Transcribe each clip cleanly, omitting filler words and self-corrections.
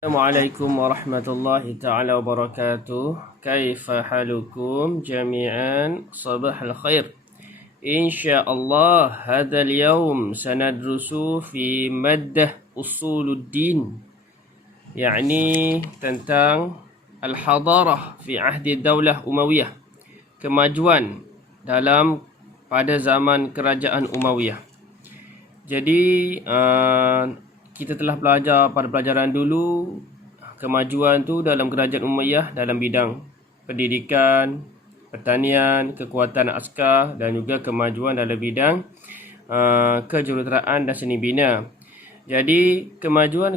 Assalamualaikum warahmatullahi ta'ala wabarakatuh. Kaifa halukum jami'an? Sabahal khair. Insyaallah hadal yawm sanadrusu fi maddah usuluddin, yakni tentang al-hadarah fi ahdi daulah Umayyah, kemajuan pada zaman kerajaan Umayyah. Jadi kita telah belajar pada pelajaran dulu kemajuan tu dalam kerajaan Umayyah dalam bidang pendidikan, pertanian, kekuatan askar dan juga kemajuan dalam bidang kejuruteraan dan seni bina. Jadi kemajuan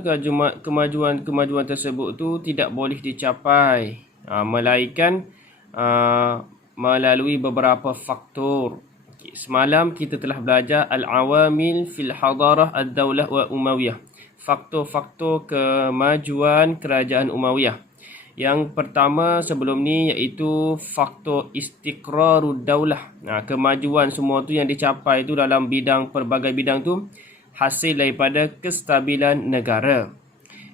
tersebut tu tidak boleh dicapai melainkan melalui beberapa faktor. Semalam kita telah belajar al-awamil fil hadarah ad-daulah wa Umayyah, faktor-faktor kemajuan kerajaan Umayyah. Yang pertama sebelum ni iaitu faktor istiqrarud daulah. Kemajuan semua tu yang dicapai tu dalam pelbagai bidang tu hasil daripada kestabilan negara.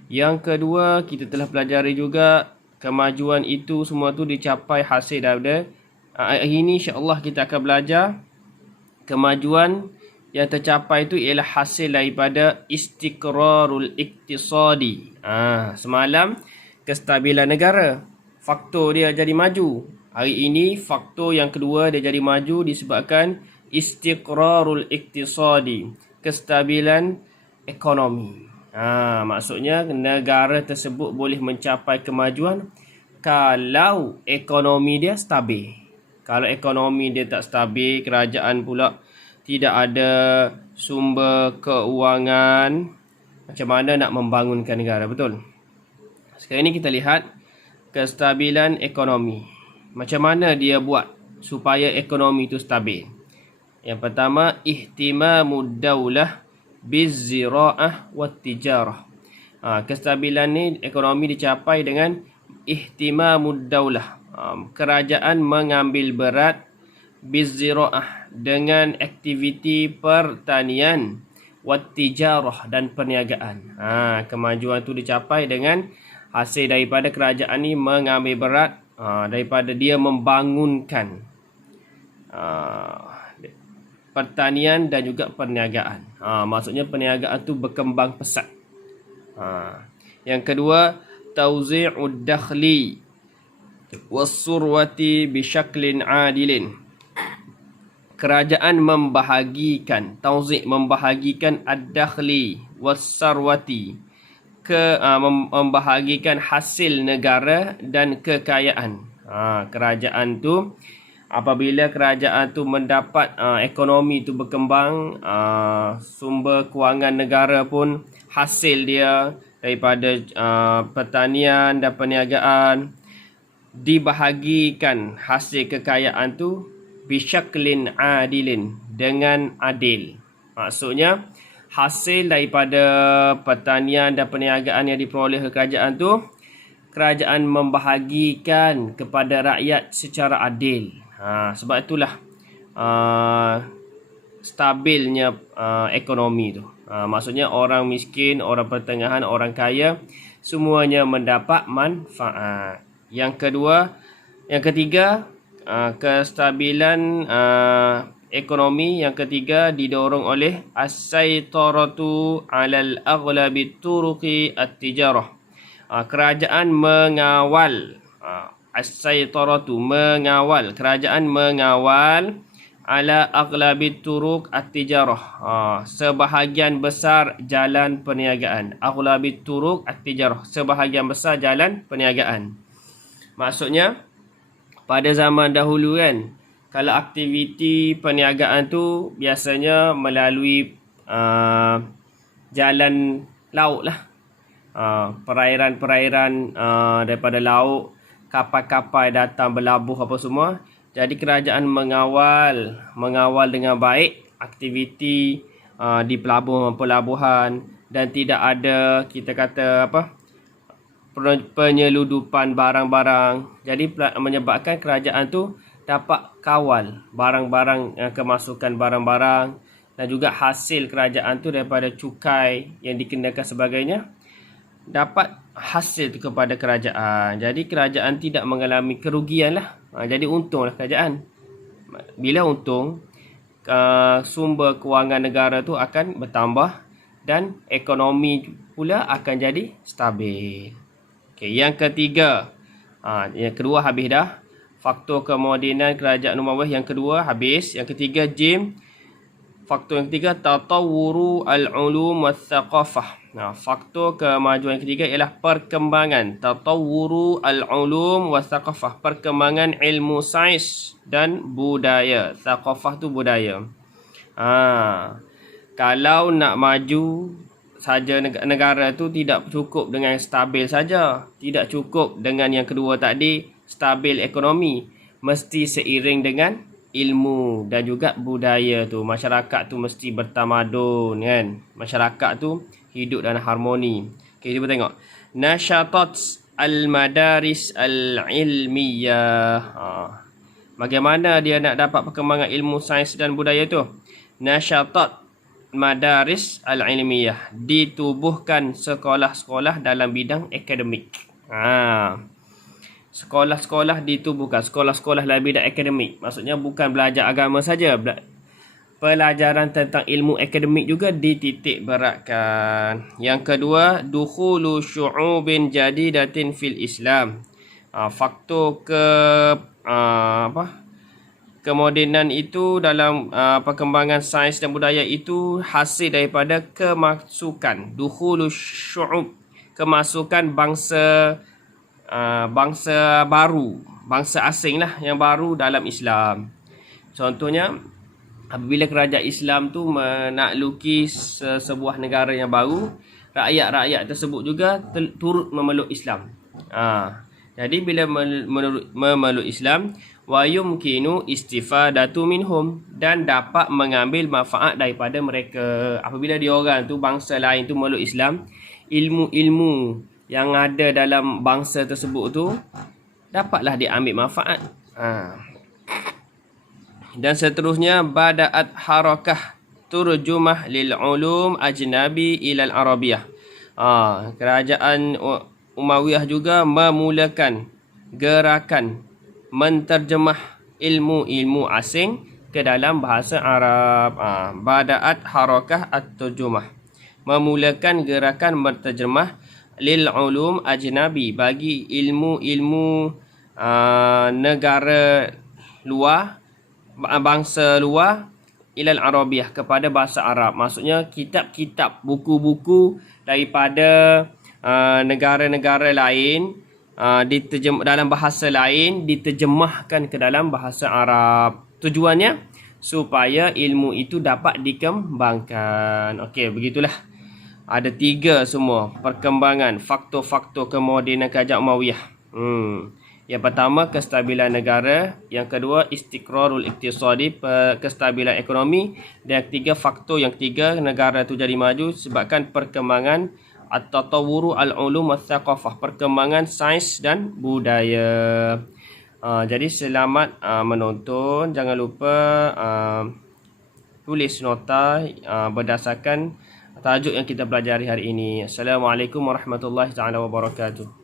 Yang kedua, kita telah pelajari juga kemajuan itu semua tu dicapai hasil daripada hari ini insya-Allah kita akan belajar kemajuan yang tercapai itu ialah hasil daripada istiqrarul iktisadi. Semalam kestabilan negara, faktor dia jadi maju. Hari ini faktor yang kedua dia jadi maju disebabkan istiqrarul iktisadi, kestabilan ekonomi. Maksudnya negara tersebut boleh mencapai kemajuan kalau ekonomi dia stabil. Kalau ekonomi dia tak stabil, kerajaan pula tidak ada sumber keuangan, macam mana nak membangunkan negara, betul? Sekarang ini kita lihat kestabilan ekonomi. Macam mana dia buat supaya ekonomi itu stabil? Yang pertama, ihtimamud daulah bizzira'ah wat tijarah. Kestabilan ni ekonomi dicapai dengan ihtimamud daulah. Kerajaan mengambil berat bizzira'ah dengan aktiviti pertanian, wat tijarah dan perniagaan. Kemajuan tu dicapai dengan hasil daripada kerajaan ni mengambil berat daripada dia membangunkan pertanian dan juga perniagaan. Maksudnya perniagaan tu berkembang pesat. Yang kedua, tauzi'ud dakhli was-surwati bisyaklin adilin. Kerajaan membahagikan, tauzi' membahagikan ad-dakhli was-sarwati, membahagikan hasil negara dan kekayaan. Kerajaan tu, apabila kerajaan tu mendapat ekonomi tu berkembang, sumber kewangan negara pun hasil dia daripada pertanian dan perniagaan, dibahagikan hasil kekayaan tu bisyaklin adilin, dengan adil. Maksudnya hasil daripada pertanian dan perniagaan yang diperoleh kerajaan tu, kerajaan membahagikan kepada rakyat secara adil. Sebab itulah stabilnya ekonomi tu. Maksudnya orang miskin, orang pertengahan, orang kaya, semuanya mendapat manfaat. Yang ketiga, kestabilan ekonomi yang ketiga didorong oleh as-saytaratu 'alal aghlabi turuqi at-tijarah. Kerajaan mengawal, as-saytaratu mengawal, kerajaan mengawal ala aghlabi turuq at-tijarah, sebahagian besar jalan perniagaan. Aghlabi turuq at-tijarah, sebahagian besar jalan perniagaan. Maksudnya pada zaman dahulu kan, kalau aktiviti perniagaan tu biasanya melalui jalan laut lah. Perairan-perairan daripada laut, kapal-kapal datang berlabuh apa semua. Jadi kerajaan mengawal dengan baik aktiviti di pelabuhan dan tidak ada, kita kata penyeludupan barang-barang. Jadi menyebabkan kerajaan tu dapat kawal barang-barang, kemasukan barang-barang dan juga hasil kerajaan tu daripada cukai yang dikenakan sebagainya dapat hasil tu kepada kerajaan. Jadi kerajaan tidak mengalami kerugian lah. Jadi untunglah kerajaan. Bila untung, sumber kewangan negara tu akan bertambah dan ekonomi pula akan jadi stabil. Okay, yang ketiga, yang kedua habis dah. Faktor kemodenan kerajaan Umayyah yang kedua habis. Yang ketiga jim. Faktor yang ketiga tatawuru al-ulum wath-thaqafah. Faktor kemajuan yang ketiga ialah perkembangan. Tatawuru al-ulum wath-thaqafah. Perkembangan ilmu sains dan budaya. Thaqafah tu budaya. Kalau nak maju saja negara tu tidak cukup dengan stabil saja. Tidak cukup dengan yang kedua tadi, stabil ekonomi. Mesti seiring dengan ilmu dan juga budaya tu. Masyarakat tu mesti bertamadun kan. Masyarakat tu hidup dalam harmoni. Okey, cuba tengok. Nashatat al-madaris al-ilmiyah. Bagaimana dia nak dapat perkembangan ilmu sains dan budaya tu? Nashatat madaris al-ilmiyah. Ditubuhkan sekolah-sekolah dalam bidang akademik. Sekolah-sekolah ditubuhkan. Sekolah-sekolah dalam bidang akademik. Maksudnya bukan belajar agama saja. Pelajaran tentang ilmu akademik juga dititik beratkan. Yang kedua, dukhulu syu'ubin jadidatin fil Islam. Faktor kemodenan itu dalam perkembangan sains dan budaya itu hasil daripada kemasukan. Dukhulu syu'ub. Kemasukan bangsa baru, bangsa asing lah yang baru dalam Islam. Contohnya, apabila kerajaan Islam tu menakluki sebuah negara yang baru, rakyat-rakyat tersebut juga turut memeluk Islam. Jadi bila memeluk Islam, wa yumkinu istifadatu minhum, dan dapat mengambil manfaat daripada mereka. Apabila diorang tu, bangsa lain tu memeluk Islam, ilmu-ilmu yang ada dalam bangsa tersebut tu dapatlah diambil manfaat. Dan seterusnya, bada'at harakah turjumah lil ulum ajnabi ila al-arabiyah. Kerajaan Umayyah juga memulakan gerakan menterjemah ilmu-ilmu asing ke dalam bahasa Arab. Bada'at harakah at-turjumah. Memulakan gerakan menterjemah lil ulum ajnabi, bagi ilmu-ilmu negara luar, bangsa luar, ilal arabiyah, kepada bahasa Arab. Maksudnya kitab-kitab, buku-buku daripada negara-negara lain dalam bahasa lain diterjemahkan ke dalam bahasa Arab. Tujuannya supaya ilmu itu dapat dikembangkan. Okey, begitulah. Ada 3 semua perkembangan faktor-faktor kemodenan kerajaan Umayyah. Yang pertama, kestabilan negara. Yang kedua, istiqrarul iqtisadi, kestabilan ekonomi. Dan yang ketiga, faktor yang ketiga, negara itu jadi maju sebabkan perkembangan at-tatawuru al-ulum wath-thaqafah, perkembangan sains dan budaya. Jadi selamat menonton. Jangan lupa tulis nota berdasarkan tajuk yang kita pelajari hari ini. Assalamualaikum warahmatullahi wabarakatuh.